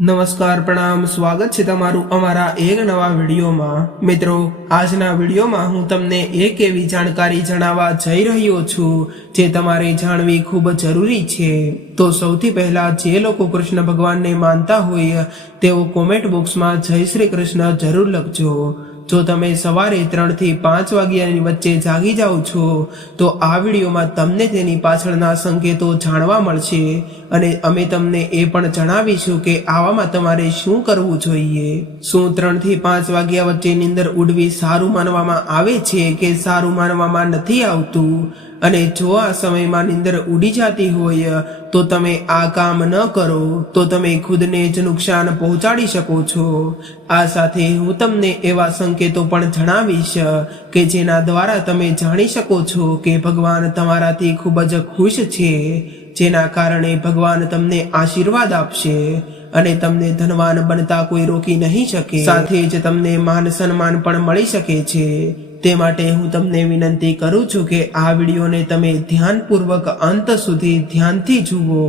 नमस्कार प्रणाम स्वागत है तमारू अमारा एक नवा विडियो में। मित्रों आजना विडियो में हूँ तमने एक एवी जानकारी जणावा जई रह्यो छूं जे तमारे जाणवी खूब जरूरी छे। तो सौथी पहला जे लोको कृष्ण भगवान ने मानता होय तेओ कॉमेंट बॉक्स में जय श्री कृष्ण जरूर लखजो। जो तमे सवारे 3 થી 5 વાગ્યાની વચ્ચે જાગી જાઓ છો તો આ વિડીયોમાં તમને તેની પાછળના સંકેતો જાણવા મળશે અને અમે તમને એ પણ જણાવીશું કે આવામાં તમારે શું કરવું જોઈએ। શું 3 થી 5 વાગ્યા વચ્ચે નીંદર ઉડવી સારું માનવામાં આવે છે કે સારું માનવામાં નથી આવતું? અને જો આ સમયમાં નીંદર ઉડી જતી હોય તો તમે આ કામ ન કરો તો તમે ખુદને જ નુકસાન પહોંચાડી શકો છો। આ સાથે હું તમને એવા સંકેતો પણ જણાવીશ કે જેના દ્વારા તમે જાણી શકો છો કે ભગવાન તમારાથી ખૂબ જ ખુશ છે, જેના કારણે ભગવાન તમને આશીર્વાદ આપશે અને તમને ધનવાન બનતા કોઈ રોકી નહીં શકે, સાથે જ તમને માન સન્માન પણ મળી શકે છે। તે માટે હું તમને વિનંતી કરું છું કે આ વિડીયોને તમે ધ્યાનપૂર્વક અંત સુધી ધ્યાનથી જુઓ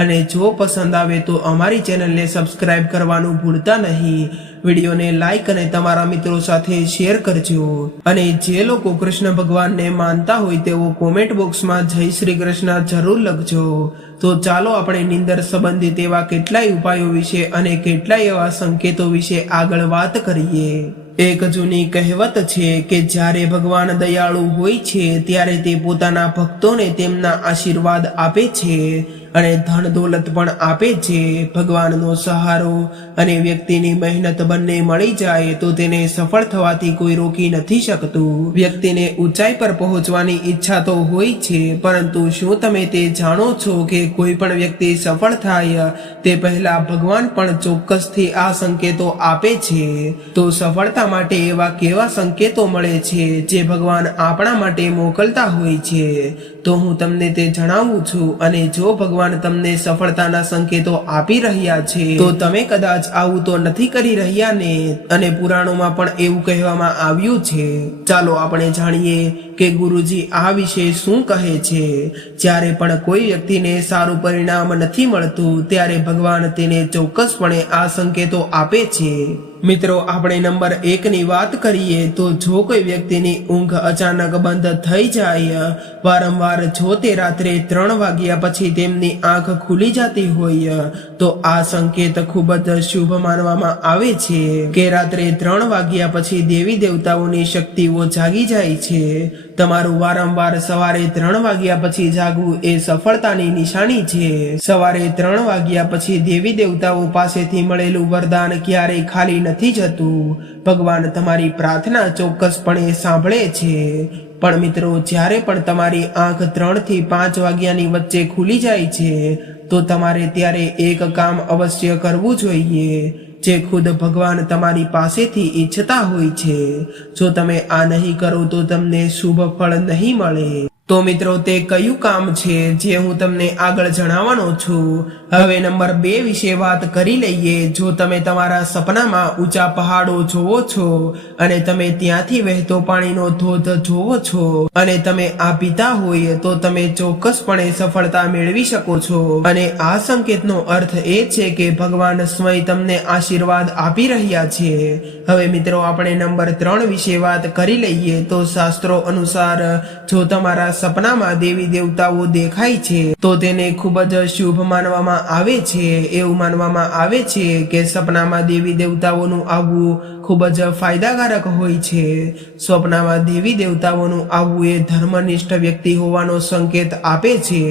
અને જો પસંદ આવે તો અમારી ચેનલને સબસ્ક્રાઇબ કરવાનું ભૂલતા નહીં। વિડીયોને લાઈક અને તમારા મિત્રો સાથે શેર કરજો અને જે લોકો કૃષ્ણ ભગવાનને માનતા હોય તેઓ કોમેન્ટ બોક્સમાં જય શ્રી કૃષ્ણ જરૂર લખજો। તો ચાલો આપણે નીંદર સંબંધિત એવા કેટલાય ઉપાયો વિશે અને કેટલાય એવા સંકેતો વિશે આગળ વાત કરીએ। એક જૂની કહેવત છે કે જ્યારે ભગવાન દયાળુ હોય છે ત્યારે તે પોતાના ભક્તોને તેમના આશીર્વાદ આપે છે અને ધન દોલત પણ આપે છે। ભગવાનનો સહારો અને વ્યક્તિની મહેનત બંને મળી જાય તો તેને સફળ થવાથી કોઈ રોકી નથી શકતું। વ્યક્તિને ઊંચાઈ પર પહોંચવાની ઈચ્છા તો હોય છે, પરંતુ શું તમે તે જાણો છો કે કોઈ પણ વ્યક્તિ સફળ થાય તે પહેલા ભગવાન પણ ચોક્કસથી આ સંકેતો આપે છે। તો સફળતા માટે એવા કેવા સંકેતો મળે છે જે ભગવાન આપણા માટે મોકલતા હોય છે તો હું તમને તે જણાવું છું। અને જો ભગવાન તમને સફળતાના સંકેતો આપી રહ્યા છે તો તમે કદાચ આવું તો નથી કરી રહ્યા ને? અને પુરાણોમાં પણ એવું કહેવામાં આવ્યું છે। ચાલો આપણે જાણીએ કે ગુરુજી આ વિશે શું કહે છે। જ્યારે પણ કોઈ વ્યક્તિને સારું પરિણામ નથી મળતું ત્યારે ભગવાન તેને ચોક્કસપણે આ સંકેતો આપે છે। મિત્રો આપણે નંબર 1 ની વાત કરીએ તો જો કોઈ વ્યક્તિની ઊંઘ અચાનક બંધ થઈ જાય, વારંવાર જો તે રાત્રે 3 વાગ્યા પછી તેમની આંખ ખુલી જતી હોય તો આ સંકેત ખૂબ જ શુભ માનવામાં આવે છે કે રાત્રે 3 વાગ્યા પછી દેવી દેવતાઓની શક્તિઓ જાગી જાય છે। તમારું વારંવાર સવારે 3 વાગ્યા પછી જાગવું એ સફળતાની નિશાની છે। સવારે 3 વાગ્યા પછી દેવી દેવતાઓ પાસેથી મળેલું વરદાન ક્યારેય ખાલી નથી જતું। ભગવાન તમારી પ્રાર્થના ચોક્કસપણે સાંભળે છે। પણ મિત્રો જ્યારે પણ તમારી આંખ 3 થી 5 વાગ્યાની વચ્ચે ખુલી જાય છે તો તમારે ત્યારે એક કામ અવશ્ય કરવું જોઈએ જે ખુદ ભગવાન તમારી પાસેથી ઈચ્છતા હોય છે। જો તમે આ નહીં કરો તો તમને શુભ ફળ નહીં મળે। તો મિત્રો તે કયું કામ છે જે હું તમને આગળ જણાવવાનો છું। હવે નંબર 2 વિશે વાત કરી લઈએ। જો તમે તમારા સપનામાં ઊંચા પહાડો જોવો છો અને તમે ત્યાંથી વહેતો પાણીનો ધોધ જોવો છો અને તમે આ પીતા હોય તો તમે ચોક્કસપણે સફળતા મેળવી શકો છો। અને આ સંકેતનો અર્થ એ છે કે ભગવાન સ્વયં તમને આશીર્વાદ આપી રહ્યા છે। હવે મિત્રો આપણે નંબર 3 વિશે વાત કરી લઈએ। તો શાસ્ત્રો અનુસાર જો તમારા સપનામાં દેવી દેવતાઓ દેખાય છે તો તેને ખૂબ જ શુભ માનવામાં આવે છે। એવું માનવામાં આવે છે કે સપનામાં દેવી દેવતાઓનું આવવું ખૂબ જ ફાયદાકારક હોય છે। સ્વપ્નમાં દેવી દેવતાઓનું આવવું એ ધર્મનિષ્ઠ વ્યક્તિ હોવાનો સંકેત આપે છે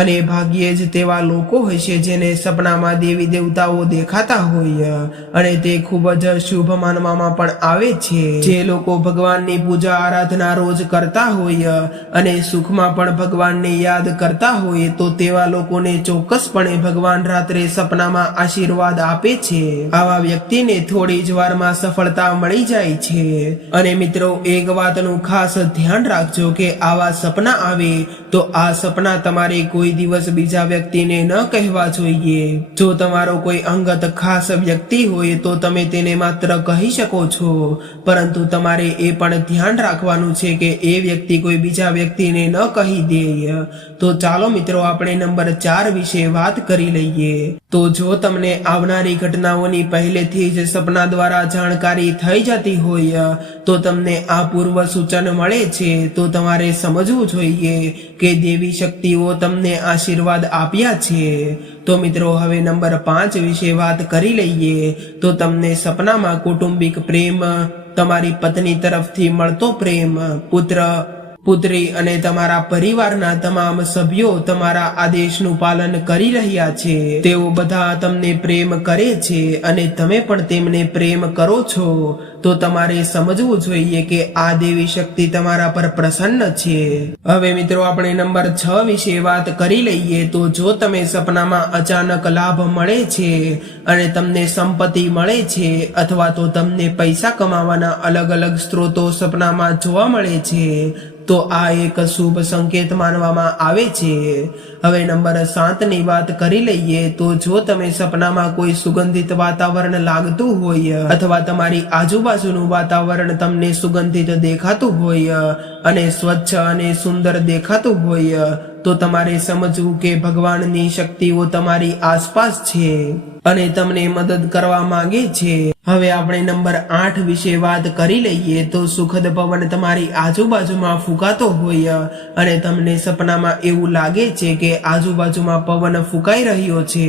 અને ભાગ્યે જ તેવા લોકો હશે જેને સપનામાં દેવી દેવતાઓ દેખાતા હોય અને તે ખૂબ જ શુભ માનવામાં પણ આવે છે। જે લોકો ભગવાનની પૂજા આરાધના રોજ કરતા હોય અને સુખમાં પણ ભગવાનને યાદ કરતા હોય તો તેવા લોકોને ચોક્કસપણે ભગવાન રાત્રે સપનામાં આશીર્વાદ આપે છે। આવા વ્યક્તિને થોડી જ વારમાં સફળતા મળી જાય છે। અને મિત્રો એક વાતનું ખાસ ધ્યાન રાખજો કે આવા સપના આવે તો આ સપના તમારે કોઈ દિવસ બીજા વ્યક્તિને ન કહેવા જોઈએ. જો તમારો કોઈ અંગત ખાસ વ્યક્તિ હોય તો તમે તેને માત્ર કહી શકો છો, પરંતુ તમારે એ પણ ધ્યાન રાખવાનું છે કે એ વ્યક્તિ કોઈ બીજા વ્યક્તિને ન કહી દે. તો ચાલો મિત્રો આપણે નંબર 4 વિશે વાત કરી લઈએ. તો જો તમને આવનારી ઘટનાઓની પહેલેથી જ સપના દ્વારા જાણકારી થઈ જતી હોય તો તમને આ પૂર્વ સૂચન મળે છે, તો તમારે સમજવું જોઈએ કે દેવી શક્તિઓ તમને આશીર્વાદ આપ્યા છે. તો મિત્રો હવે નંબર 5 વિશે વાત કરી લઈએ. તો તમને સપનામાં કૌટુંબિક પ્રેમ, તમારી પત્ની તરફથી મળતો પ્રેમ, પુત્રી અને તમારા પરિવારના તમામ સભ્યો તમારા આદેશનું પાલન કરી રહ્યા છે. તેઓ બધા તમને પ્રેમ કરે છે અને તમે પણ તેમને પ્રેમ કરો છો. તો તમારે સમજવું જોઈએ કે આ દેવી શક્તિ તમારા પર પ્રસન્ન છે. હવે મિત્રો આપણે નંબર 6 વિશે વાત કરી લઈએ. તો જો તમે સપનામાં અચાનક લાભ મળે છે અને તમને સંપત્તિ મળે છે, અથવા તો તમને પૈસા કમાવાના અલગ અલગ સ્ત્રોતો સપનામાં જોવા મળે છે, તો આ એક શુભ સંકેત માનવામાં આવે છે. હવે નંબર 7 ની વાત કરી લઈએ. તો જો તમે સપનામાં કોઈ સુગંધિત વાતાવરણ લાગતું હોય અથવા તમારી આજુબાજુનું વાતાવરણ તમને સુગંધિત દેખાતું હોય અને સ્વચ્છ અને સુંદર દેખાતું હોય, તો તમારે સમજવું કે ભગવાનની શક્તિઓ તમારી આસપાસ છે અને તમને મદદ કરવા માંગે છે. હવે આપણે નંબર 8 વિશે વાત કરી લઈએ. તો સુખદ પવન તમારી આજુબાજુમાં ફૂંકાતો હોય અને તમને સપનામાં એવું લાગે છે કે આજુબાજુમાં પવન ફૂંકાઈ રહ્યો છે,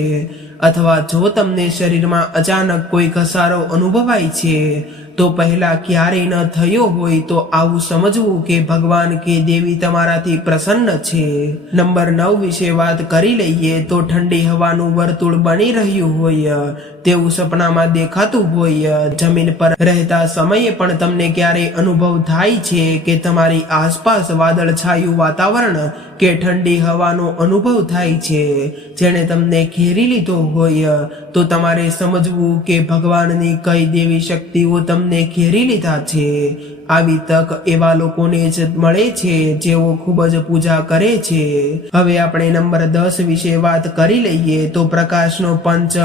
અથવા જો તમને શરીરમાં અચાનક કોઈ ઘસારો અનુભવાય છે તો પહેલા ક્યારેય ન થયો હોય, તો આવું સમજવું કે ભગવાન કે દેવી તમારાથી પ્રસન્ન છે. નંબર 9 વિશે વાત કરી લઈએ. તો ઠંડી હવાનું વર્તુળ બની રહ્યું હોય તેવું સપનામાં દેખાતું હોય. જમીન પર રહેતા સમયે પણ તમને ક્યારેય અનુભવ થાય છે કે તમારી આસપાસ વાદળછાયું વાતાવરણ કે ઠંડી હવાનો અનુભવ થાય છે જેણે તમને ઘેરી લીધો હોય, તો તમારે સમજવું કે ભગવાનની કઈ દેવી શક્તિઓ તમને ઘેરી લીધા છે. આવી તક એવા લોકોને જ મળે છે જેઓ ખૂબ જ પૂજા કરે છે. હવે આપણે નંબર 10 વિશે વાત કરી લઈએ. તો પ્રકાશનો પંચ,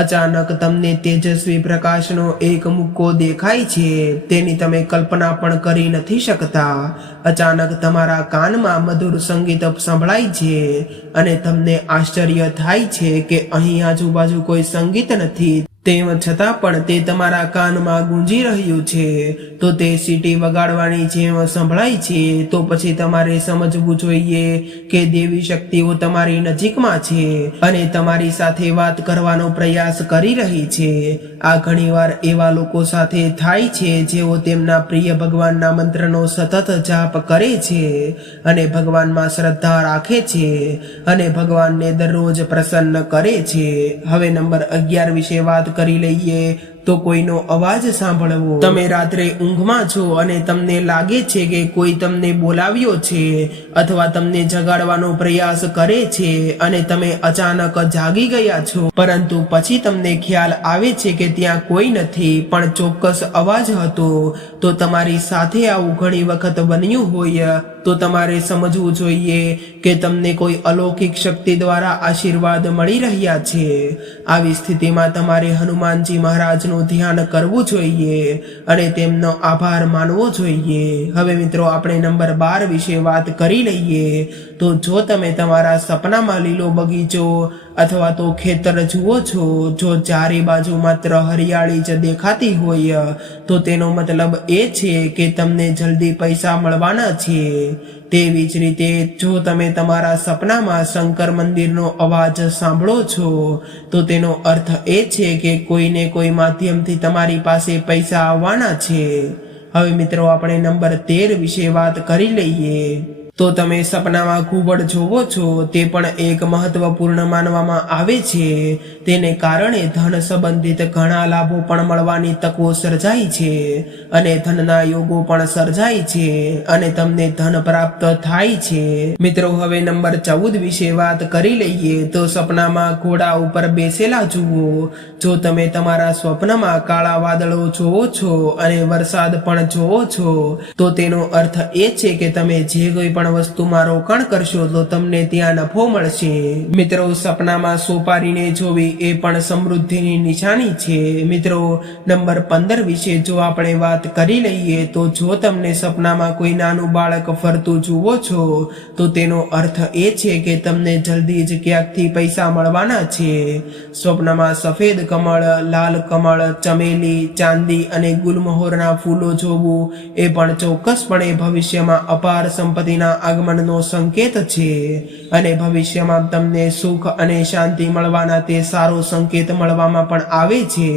અચાનક તમને તેજસ્વી પ્રકાશનો એક મુક્કો દેખાય છે, તેની તમે કલ્પના પણ કરી નથી શકતા. અચાનક તમારા કાનમાં મધુર સંગીત સંભળાય છે અને તમને આશ્ચર્ય થાય છે કે અહીં આજુબાજુ કોઈ સંગીત નથી, તેમ છતાં પણ તે તમારા કાનમાં ગુંજી રહ્યું છે. તો તે સીટી વગાડવાની જેમ સંભળાય છે. તો પછી તમારે સમજવું જોઈએ કે દેવી શક્તિઓ તમારી નજીકમાં છે અને તમારી સાથે વાત કરવાનો પ્રયાસ કરી રહી છે. આ ઘણીવાર એવા લોકો સાથે થાય છે જેઓ તેમના પ્રિય ભગવાનના મંત્રનો સતત જાપ કરે છે અને ભગવાનમાં શ્રદ્ધા રાખે છે અને ભગવાનને દરરોજ પ્રસન્ન કરે છે. હવે નંબર 11 વિશે વાત કરી લઈએ. તો કોઈનો અવાજ સાંભળવો. તમે રાત્રે ઊંઘમાં છો અને તમને લાગે છે કે કોઈ તમને બોલાવ્યો છે અથવા તમને જગાડવાનો પ્રયાસ કરે છે અને તમે અચાનક જાગી ગયા છો, પરંતુ પછી તમને ખ્યાલ આવે છે કે ત્યાં કોઈ નથી પણ ચોક્કસ અવાજ હતો. તો તમારી સાથે આવું ઘણી વખત બન્યું હોય તો તમારે સમજવું જોઈએ કે તમને કોઈ અલૌકિક શક્તિ દ્વારા આશીર્વાદ મળી રહ્યા છે. આવી સ્થિતિમાં તમારે હનુમાનજી મહારાજનું ધ્યાન કરવું જોઈએ અને તેમનો આભાર માનવો જોઈએ. હવે મિત્રો આપણે નંબર 12 વિશે વાત કરી લઈએ. તો જો તમે તમારા સપનામાં લીલો બગીચો અથવા તો ખેતર જુઓ છો, જો ચારે બાજુ માત્ર હરિયાળી જ દેખાતી હોય, તો તેનો મતલબ એ છે કે તમને જલ્દી પૈસા મળવાના છે. તેવી જ રીતે જો તમે તમારા સપનામાં શંકર મંદિરનો અવાજ સાંભળો છો, તો તેનો અર્થ એ છે કે કોઈને કોઈ માધ્યમથી તમારી પાસે પૈસા આવવાના છે. હવે મિત્રો આપણે નંબર 13 વિશે વાત કરી લઈએ. તો તમે સપનામાં ઘુવડ જોવો છો તે પણ એક મહત્વપૂર્ણ માનવામાં આવે છે. તેને કારણે ધન સંબંધિત ઘણા લાભો પણ મળવાની તકો સર્જાય છે અને ધનના યોગો પણ સર્જાય છે અને તમને ધન પ્રાપ્ત થાય છે. મિત્રો હવે નંબર 14 વિશે વાત કરી લઈએ. તો સપનામાં ઘોડા ઉપર બેસેલા જુઓ. જો તમે તમારા સ્વપ્નમાં કાળા વાદળો જોવો છો અને વરસાદ પણ જોવો છો, તો તેનો અર્થ એ છે કે તમે જે કોઈ પણ પણ વસ્તુમાં રોકાણ કરશો તો તમને ત્યાં નફો મળશે। મિત્રો, સપનામાં સોપારીને જોવી એ પણ સમૃદ્ધિની નિશાની છે। મિત્રો, નંબર 15 વિશે જો આપણે વાત કરી લઈએ તો જો તમને સપનામાં કોઈ નાનું બાળક ફરતું જુઓ છો તો તેનો અર્થ એ છે કે તમને જલ્દી જ ક્યાંકથી પૈસા મળવાના છે। સ્વપ્નમાં સફેદ કમળ, લાલ કમળ, ચમેલી, ચાંદી અને ગુલમહોરના ફૂલો જોવું એ પણ ચોક્કસપણે ભવિષ્યમાં અપાર સંપત્તિના આગમનનો સંકેત છે અને ભવિષ્યમાં તમને સુખ અને શાંતિ મળવાના તે સારો સંકેત મળવામાં પણ આવે છે।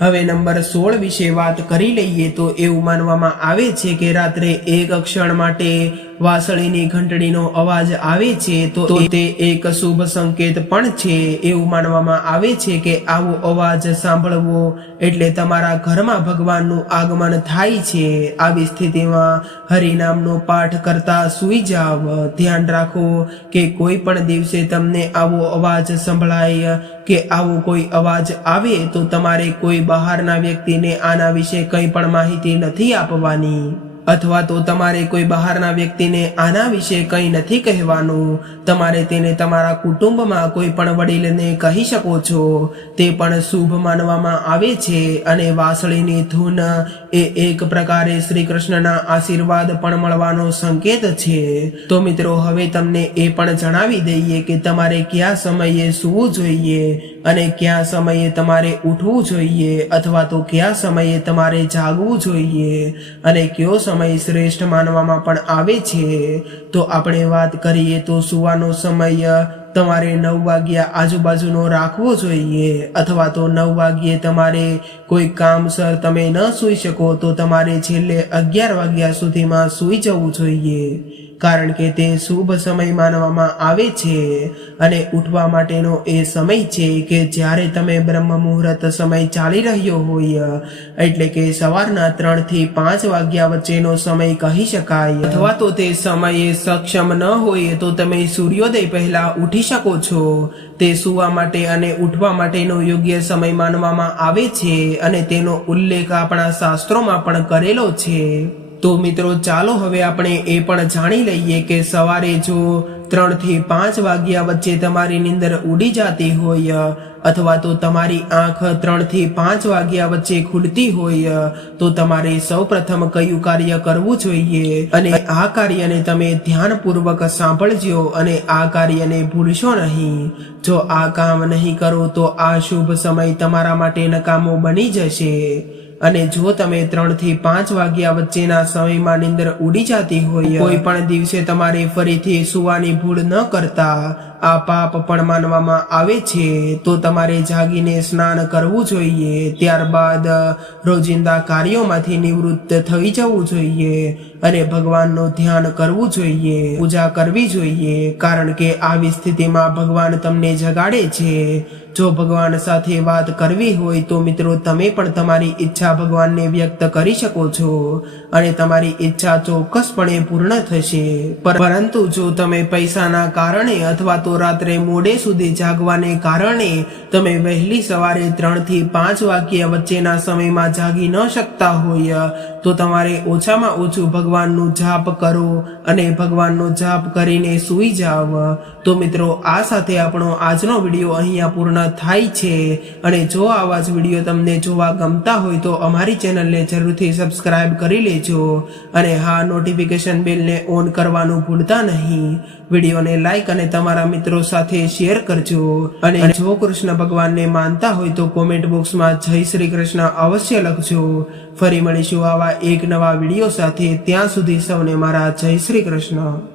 હવે નંબર 16 વિશે વાત કરી લઈએ તો એવું માનવામાં આવે છે કે રાત્રે એક ક્ષણ માટે વાંસળીની ઘંટડીનો અવાજ આવે છે તો તે એક શુભ સંકેત પણ છે। એવું માનવામાં આવે છે કે આવો અવાજ સાંભળવો એટલે તમારા ઘરમાં ભગવાનનું આગમન થાય છે। આવી સ્થિતિમાં હરિનામનો પાઠ કરતા સૂઈ જાવ। ધ્યાન રાખો કે કોઈ પણ દિવસે તમને આવો અવાજ સંભળાય કે આવો કોઈ અવાજ આવે તો તમારે કોઈ બહારના વ્યક્તિને આના વિશે કંઈ પણ માહિતી નથી આપવાની અથવા તો તમારે કોઈ બહારના વ્યક્તિને આના વિશે કંઈ નથી કહેવાનું। તમારે તેને તમારા કુટુંબમાં કોઈ પણ વડીલને કહી શકો છો। તે પણ શુભ માનવામાં આવે છે અને વાંસળીની ધૂન એ એક પ્રકારે શ્રી કૃષ્ણના આશીર્વાદ પણ મળવાનો સંકેત છે। તો મિત્રો, હવે તમને એ પણ જણાવી દઈએ કે તમારે કયા સમયે સૂવું જોઈએ અને કયા સમયે તમારે ઉઠવું જોઈએ અથવા તો કયા સમયે તમારે જાગવું જોઈએ અને કયો સમય શ્રેષ્ઠ માનવામાં પણ આવે છે। તો આપણે વાત કરીએ તો સૂવાનો સમય તમારે 9 વાગ્યા આજુબાજુનો રાખવો જોઈએ અથવા તો 9 વાગ્યે તમારે કોઈ કામસર તમે ન સૂઈ શકો તો તમારે છેલ્લે 11 વાગ્યા સુધીમાં સૂઈ જવું જોઈએ કારણ કે તે શુભ સમય માનવામાં આવે છે અને ઉઠવા માટેનો એ સમય છે કે જ્યારે તમે બ્રહ્મ મુહૂર્ત સમય ચાલી રહ્યો હોય એટલે કે સવારના 3 થી 5 વાગ્યા વચ્ચેનો સમય કહી શકાય અથવા તો તે સમયે સક્ષમ ન હોય તો તમે સૂર્યોદય પહેલા ઉઠી શકો છો। તે સૂવા માટે અને ઉઠવા માટેનો યોગ્ય સમય માનવામાં આવે છે અને તેનો ઉલ્લેખ આપણા શાસ્ત્રોમાં પણ કરેલો છે। તો મિત્રો, ચાલો હવે આપણે એ પણ જાણી લઈએ કે સવારે જો 3 થી 5 વાગ્યા વચ્ચે તમારી નીંદર ઉડી જતી હોય અથવા તો તમારી આંખ 3 થી 5 વાગ્યા વચ્ચે ખુલતી હોય તો તમારે સૌપ્રથમ કયું કાર્ય કરવું જોઈએ અને આ કાર્યને તમે ધ્યાનપૂર્વક સાંભળજો અને આ કાર્યને ભૂલશો નહીં। જો આ કામ નહીં કરો તો આ શુભ સમય તમારા માટે નકામો બની જશે અને જો તમે 3 થી 5 વાગ્યા વચ્ચેના સમયમાં નીંદર ઉડી જતી હોય કોઈ પણ દિવસે તમારે ફરીથી સૂવાની ભૂલ ન કરતા આ પાપ પણ માનવામાં આવે છે। તો તમારે જાગીને સ્નાન કરવું જોઈએ, ત્યારબાદ રોજિંદા કાર્યોમાંથી નિવૃત્ત થઈ જવું જોઈએ અને ભગવાનનું ધ્યાન કરવું જોઈએ, પૂજા કરવી જોઈએ કારણ કે આવી સ્થિતિમાં ભગવાન તમને જગાડે છે। જો ભગવાન સાથે વાત કરવી હોય તો મિત્રો તમે પણ તમારી ઈચ્છા ભગવાનને વ્યક્ત કરી શકો છો અને તમારી ઈચ્છા ચોક્કસપણે પૂર્ણ થશે। પરંતુ જો તમે પૈસાના કારણે અથવા તો રાત્રે મોડે સુધી જાગવાને કારણે તમે વહેલી સવારે 3 થી 5 વાગ્યા વચ્ચેના સમયમાં જાગી ન શકતા હોય તો તમારે ઓછામાં ઓછું ભગવાનનું જાપ કરો અને ભગવાનનો જાપ કરીને સૂઈ જાવ। તો મિત્રો, આ સાથે આપણો આજનો વિડીયો અહીંયા પૂર્ણ થાય છે અને જો આવા જ વિડીયો તમને જોવા ગમતા હોય તો અમારી ચેનલને જરૂરથી સબસ્ક્રાઇબ કરી લેજો અને હા, નોટિફિકેશન બેલને ઓન કરવાનું ભૂલતા નહીં। વિડીયોને લાઈક અને તમારા મિત્રો સાથે શેર કરજો અને જો કૃષ્ણ ભગવાનને માનતા હોય તો કોમેન્ટ બોક્સમાં જય શ્રી કૃષ્ણ અવશ્ય લખજો। ફરી મળીશું આવા એક નવા વિડીયો સાથે, ત્યાં સુધી સૌને મારા જય શ્રી કૃષ્ણ।